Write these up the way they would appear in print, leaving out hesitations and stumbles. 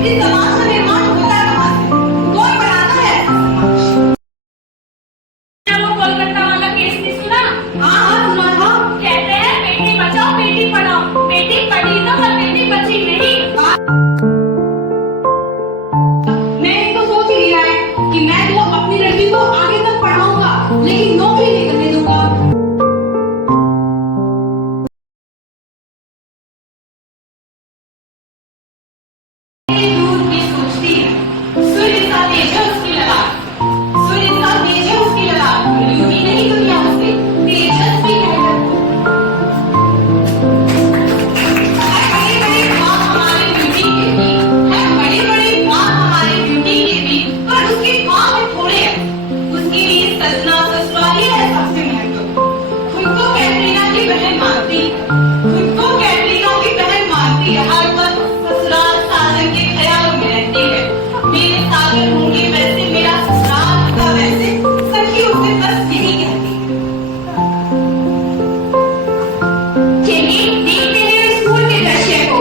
इस समाज का निर्माण होता कहाँ से? कौन बनाता है ऐसा समाज? वो कोलकाता वाला केस नहीं सुना? हाँ हाँ सुना था। कहते हैं बेटी बचाओ बेटी पढ़ाओ, बेटी पढ़ी तो पर बेटी बची नहीं। मैंने तो सोच लिया है कि मैं तो अपनी लड़की को आगे तक पढ़ाऊंगा, लेकिन नौकरी नहीं करने दूंगा। दूर की सोचती है, सूर्य सा तेज है उसकी ललाट, सूर्य सा तेज है उसकी ललाट, यूं ही नहीं दुनिया उसे तेजस्वी कहकर। बड़े बड़े ख्वाब हमारे ब्यूटी के भी है, बड़े बड़े ख्वाब हमारे ब्यूटी के भी, पर उसके ख्वाब में थोड़े हैं, उसके लिए सजना ससुराली है सबसे महत्व। खुद को कैटरीना की बहन मानती है, खुद को कैटरीना की बहन मानती है, हर वक्त ससुराल साजन के ख्यालों में रहती है। मेरे सागर होंगे वैसे मेरा ससुराल का वैसे, सखी उसे बस यही कहती है। चलिए देखते हैं स्कूल के दृश्य को।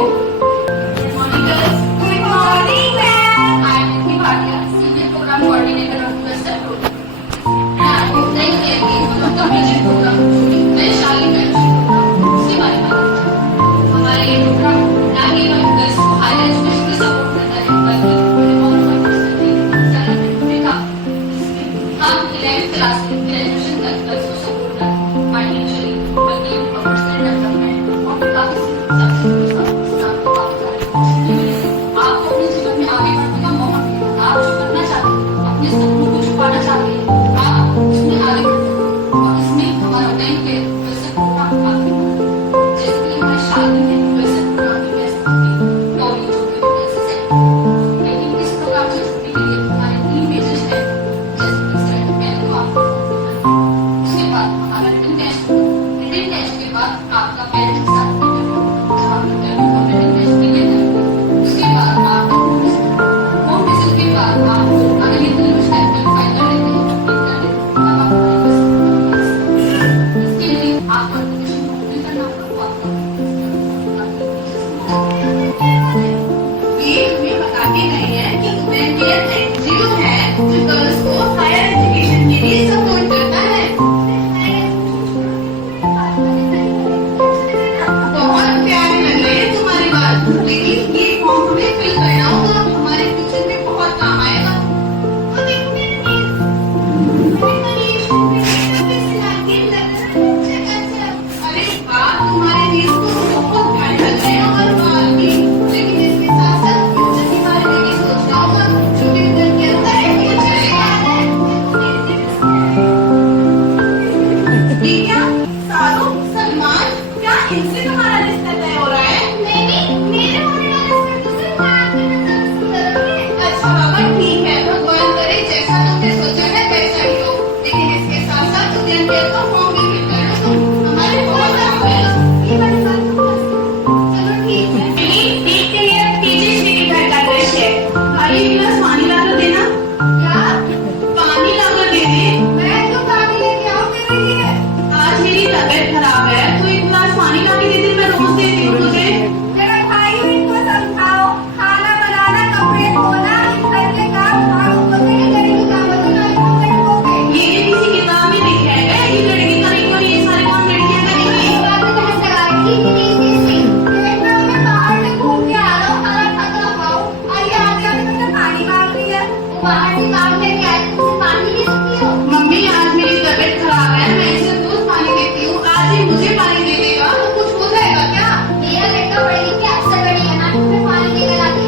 Good morning ma'am. I am Nidhi Bhatia, Senior Program Coordinator of Western Program. मैं आपको नई केयर का project programme Vaishali mentorship programme उसके बारे में बताऊंगा। हमारा ये प्रोग्राम ना केवल गर्ल्स को हायर एजुकेशन में सपोर्ट करता है, बल्कि हम 11th क्लास से ग्रेजुएशन तक गर्ल्स को सपोर्ट करते हैं, फाइनेंशियली बल्कि प्रोफेशनल डेवलपमेंट और काफी आपको अपने जीवन में आगे बढ़ने का मौका मिलेगा। आप जो करना चाहते हैं, अपने सपनों को छुपाना चाहते हैं, आप उसमें आगे बढ़ते हैं और इसमें हमारा बैंक के वैसे प्रोग्राम काफी जैसे कि हमारे शादी में वैसे प्रोग्राम भी कह सकते हैं, डॉली जो भी वैसे से। लेकिन इस प्रोग्राम से जुड़ने के लिए हमारे 3 पेजेस हैं, जैसे कि स्टडी पहले तो आपको उसके बाद हमारा रिटन टेस्ट, रिटन टेस्ट के बाद आपका पेरेंट्स के साथ रिटन टेस्ट क्लियर करेंगे। उसके बाद आप होम विजिट के बाद आप अगर ये 3 स्टेप वेरीफाई कर लेते हैं, तब आप इसके लिए आपको एप्लीकेशन कंप्लीट करना होगा। ये हमें बताते गए हैं कि वुमेन केयर एनजीओ है जो गर्ल्स को हायर एजुकेशन के लिए सपोर्ट करता है। बहुत प्यारी लग रही है तुम्हारी बात, लेकिन ये फॉर्म हमें फिल करना होगा, हमारे फ्यूचर में बहुत काम आएगा। अरे वाह, तुम्हारे नेल्स तो बहुत प्यारे लग रहे हैं और बाल भी, लेकिन इसके साथ साथ फ्यूचर के बारे में भी सोचना होगा। छोटे बच्चों के अंदर है फ्यूचर ये क्या शाहरुख सलमान, क्या इनसे तुम्हारा रिश्ता तय हो रहा है? मेरे होने वाले इसमें तो सिर्फ मैं आपकी नजर में सुंदर हूँ। अच्छा बाबा ठीक है, भगवान करे जैसा तुमने सोचा है वैसा ही हो, लेकिन इसके साथ साथ वुमेन केयर का फॉर्म भी फिल कर लो तुम, हमारे बहुत काम आएगा। ये वाली बात तो चलो ठीक है। चलिए देखते हैं तेजस्वी के घर का दृश्य। भाई एक गिलास पानी ला कर देना। क्या? पानी ला कर दे दे। मैं तो पानी लेके आऊँ तेरे लिए। आज मेरी तबीयत खराब है तो एक गिलास पानी ला के दे दे, मैं रोज देती हूँ तुझे। मेरे भाई इनको समझाओ, खाना बनाना, कपड़े धोना, इस घर के काम झाड़ू पोछे के घरेलू कामों को लड़कों लड़कों के। ये किसी किताब में लिखा है कि लड़की करेगी और ये सारे काम लड़कियां करेंगी। ये बात तो बहस लगा रही थी कि नहीं थी। देखना मैं बाहर से घूम के आ रहा हूँ, सारा थका हुआ हूँ। आइए आगे आगे मुझे पानी मांग रही है। वो बाहर से काम लेके आए, तुमसे पानी ले सकती हो? मम्मी आज मेरी तबीयत खराब है, मैं इसे रोज पानी देती हूँ, आज ही मुझे पानी दे देगा तो कुछ हो जाएगा क्या? मेरा लड़का पढ़ लिख के अफसर बनेगा ना, तुम्हें पानी देकर आती।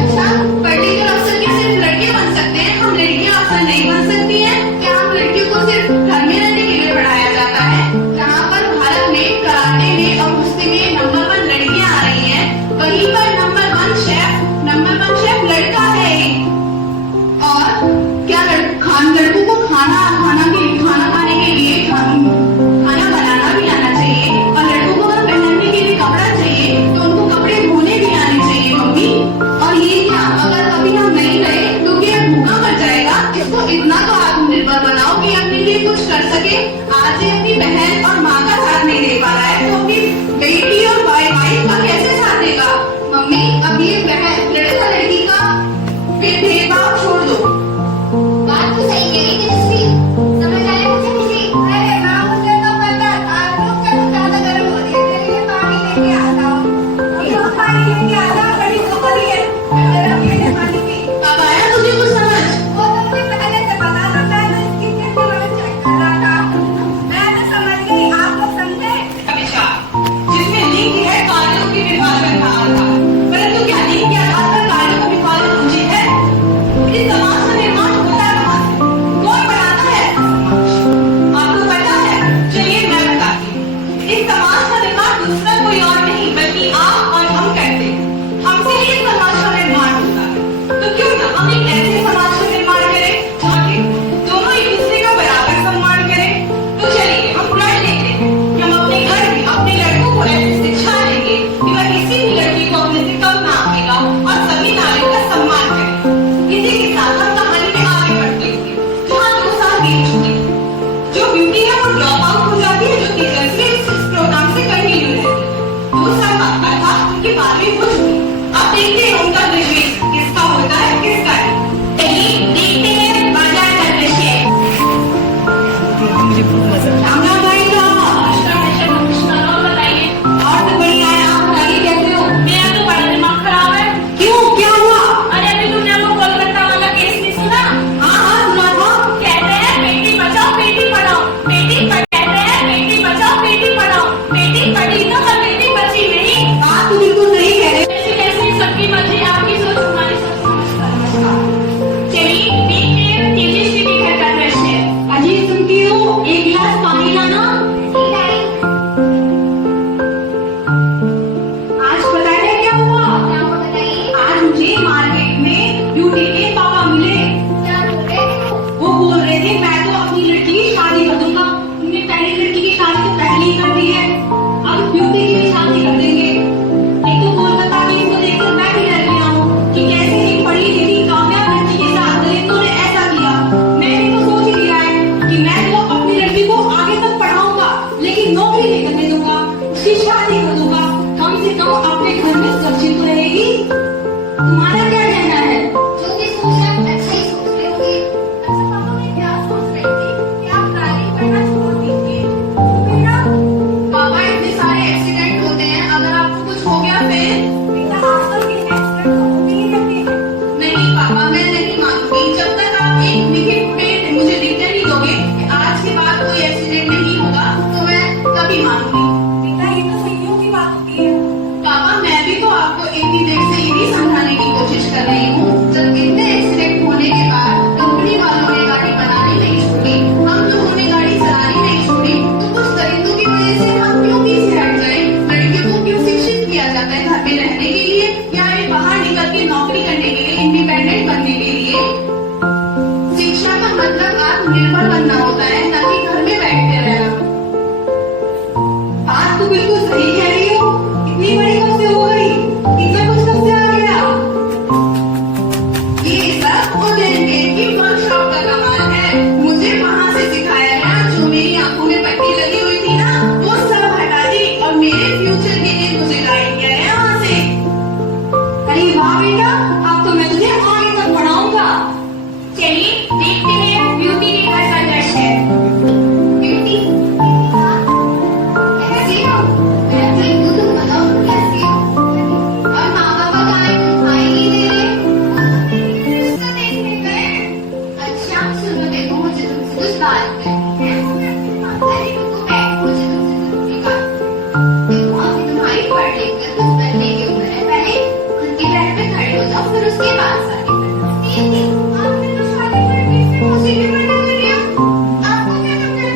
अच्छा, पर्टिकुलर अफसर क्या सिर्फ लड़के बन सकते हैं? हम लड़कियां अफसर नहीं बन सकती हैं? क्या हम लड़कियों को सिर्फ घर में रहने के लिए पढ़ाया जाता है? जहाँ पर भारत में कराटे में और कुश्ती में नंबर 1 लड़कियां आ रही हैं, वहीं पर नंबर 1 शेफ लड़का है। और क्या लड़कों को खाना खाने के लिए खाना बनाना भी आना चाहिए, और लड़कों को अगर पहनने के लिए कपड़ा चाहिए तो उनको कपड़े धोने भी आने चाहिए मम्मी। और ये क्या, अगर कभी हम नहीं रहे तो क्या भूखा मर जाएगा? इसको इतना तो आत्मनिर्भर बनाओ कि अपने लिए कुछ कर सके। आज ये अपनी बहन और माँ का साथ नहीं दे पा रहा है तो अपनी बेटी और वाइफ का कैसे साथ देगा? मम्मी अब ये लड़का लड़की आगे चल के नौकरी करने के लिए, इंडिपेंडेंट बनने के लिए शिक्षा का मतलब आत्मनिर्भर बनना होता है, न कि घर में बैठ के रहना। बात तो बिल्कुल सही कह रही हो। इतनी बड़ी कब से हो गई? इतना कुछ कब से आ गया? ये सब उदयन की वर्कशॉप का कमाल है। मुझे वहाँ से सिखाया गया, जो मेरी आंखों में पट्टी लगी हुई थी ना, वो सब हटा दी और मेरे फ्यूचर के लिए मुझे गाइड किया है वहाँ से। अरे वाह बेटा, अब तो मैं तुझे आगे तक पढ़ाऊंगा। चलिए देखते हैं ब्यूटी के घर का दृश्य। ब्यूटी कैसी हो? मैं ठीक हूँ, तुम बताओ तुम कैसी हो? और माँ बाबा कहाँ हैं? दिखाई नहीं दे रहे। रिश्ता देखने गए। अच्छा सुनो, देखो मुझे तुमसे कुछ बात करनी है। अरे रुको बैठो, मुझे तुमसे जरूरी बात करनी है। देखो अभी तुम्हारी पढ़ लिख कर कुछ बनने की उम्र है। पहले खुद के पैर पे खड़े हो जाओ, फिर उसके बाद शादी करना। आपने तो शादी करने से मुझे भी मना कर दिया। आपको क्या करना है?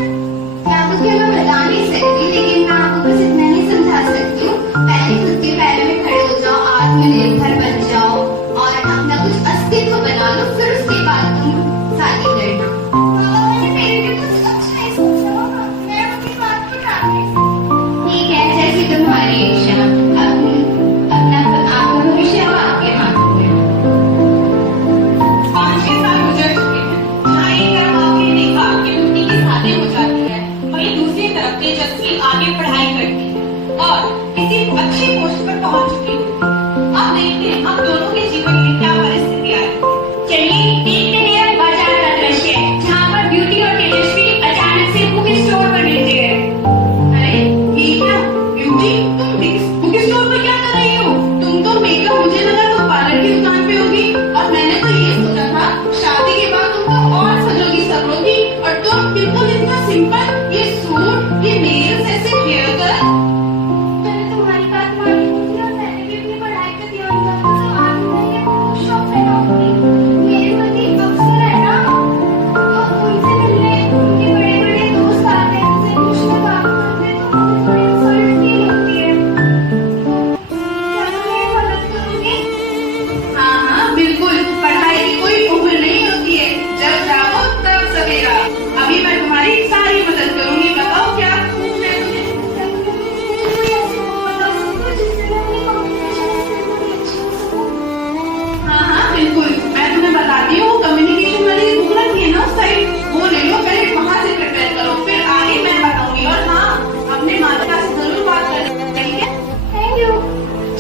क्या तो क्या मैं बता नहीं सकती, लेकिन मैं आपको बस इतना ही समझा सकती हूँ। पहले खुद के पैरों में खड़े हो जाओ, आत्मनिर्भर बन जाओ और अपना कुछ अस्तित्व बना लो, फिर उसके बाद तुम शादी करना। मैंने मेरे लिए कुछ अच्छा ही सोचा होगा। मैं अपनी बात को टाल नहीं सकती। ठीक है, जैसी तुम्हारी इच्छा। अपना भविष्य आपके हाथों में। 5-6 साल गुजर चुके हैं। जहाँ एक तरफ आपने देखा कि ब्यूटी की शादी हो जाती है, वहीं दूसरी तरफ तेजस्वी आगे पढ़ाई करती है और किसी अच्छी पोस्ट पर पहुंच चुकी है। अब देखते हैं अब दोनों के जीवन में क्या परिस्थिति आई। चलिए देखते हैं बाजार का दृश्य, जहाँ पर ब्यूटी और तेजस्वी अचानक से बुक स्टोर पर मिलते गए। अरे ये क्या ब्यूटी, तुम बुक स्टोर पर क्या कर रही हो? तुम तो मेकअप, मुझे लगा तुम पार्लर की दुकान पे होगी, और मैंने तो ये सोचा था शादी के बाद तुम तो और सजोगी सवरोगी, और तुम बिल्कुल इतना सिंपल, ये सूट, ये नेल्स, ऐसे हेयर कलर। मैंने तुम्हारी बात मानी होती और मैंने भी अपनी पढ़ाई पे ध्यान दिया था, तो आज मैं ये वर्कशॉप में नौकरी। मेरे पति अफसर है ना, तो उनसे मिलने उनके बड़े-बड़े दोस्त आते हैं, उनसे पूछने बात करते हैं, तो मुझे थोड़ी इंसल्ट फील होती है। क्या तुम मेरी मदद करोगी? हाँ हाँ बिल्कुल, पढ़ाई की कोई उम्र नहीं होती है, जब जाओ तब सवेरा। अभी मैं तुम्हारी सारी मदद करूंगी, बताओ क्या पूछना है तुझे? कोई ऐसी बता सकते हो जिससे मैं अपनी कम्युनिकेशन स्किल को भी अच्छी हो सकूं? हाँ हाँ बिल्कुल, मैं तुम्हें बताती हूँ, कम्युनिकेशन वाली बुक रखी है ना उस साइड, वो ले लो, पहले वहाँ से प्रिपेयर करो, फिर आगे मैं बताऊंगी। और हाँ, अपने माता पिता से जरूर बात करना, ठीक है? Thank you.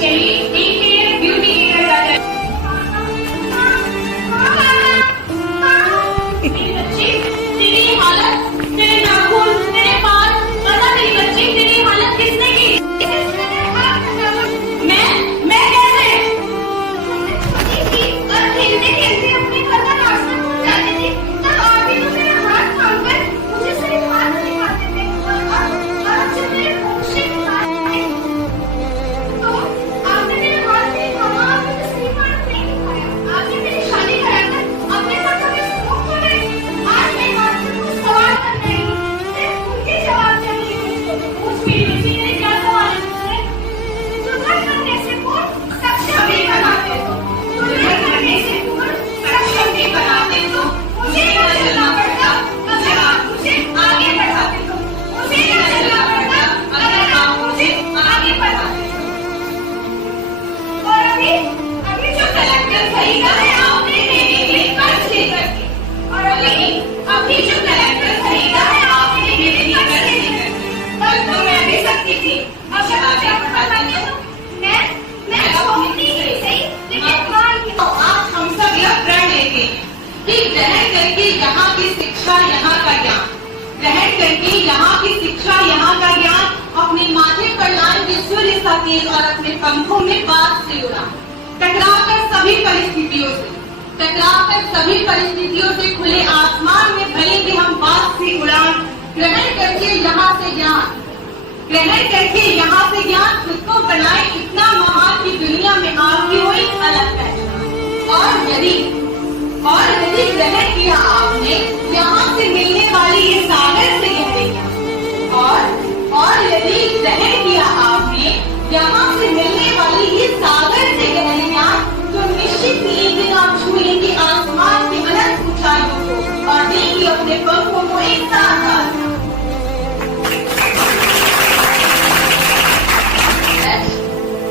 चलिए देखते हैं ब्यूटी के घर का दृश्य। मेरी बच्ची, तेरी ये हालत, तेरे नाखून, तेरे बाल, बता मेरी बच्ची, तेरी ये हालत किसने की? मैं कैसे? और खेलते खेलते अपने घर का रास्ता भूल जाती थी, तब आप ही तो मेरा हाथ थामकर मुझे सिर्फ हाथ दिखाते थे, और जब मेरे मुंह से निकाले तो आपने मेरे हाथ नहीं थामा, आपने तो सिर्फ हाथ नहीं दिखाया। आपने मेरी शादी कराकर अपने साथ हमें सुख हो गए। आज मैं आपसे कुछ सवाल कर रही हूँ, सिर्फ उनके जवाब चाहिए मुझे। पूछ मेरी बच्ची, तेरे क्या सवाल है मुझसे? सुबह करने से पूर्व सक्षम नहीं बनाते तो, सुबह करने से पूर्व सक्षम नहीं बनाते तो, मुझे क्या चलना पड़ता अगर आप मुझे आगे बढ़ाते तो, मुझे क्या चलना पड़ता अगर आप मुझे आगे बढ़ाते तो। और अभी जो कलेक्टर खरीदा है आपने मेरे लिए कर्ज लेकर के, और अभी जो कलेक्टर खरीदा है आपने मेरे लिए कर्ज लेकर के। तब तो मैं भी सकती थी, अगर आगे बढ़ाते तो मैं छोड़ती गई सही, लेकिन मान के तो आज हम सब यह प्रण लेते हैं कि ग्रहण करके यहाँ की शिक्षा, यहाँ का ज्ञान, ग्रहण करके यहाँ की शिक्षा, यहाँ का ज्ञान अपने माथे पर लाएंगे सूर्य सा तेज और अपने पंखों में बात से उड़ा, टकराकर सभी परिस्थितियों से, टकराकर सभी परिस्थितियों से खुले आसमान में भरेंगे हम बात से उड़ान। ग्रहण करके यहाँ से ज्ञान, ग्रहण करके यहाँ से ज्ञान, खुद को बनाए इतना महान की दुनिया में आपकी हो एक अलग पहचान। और यदि ग्रहण किया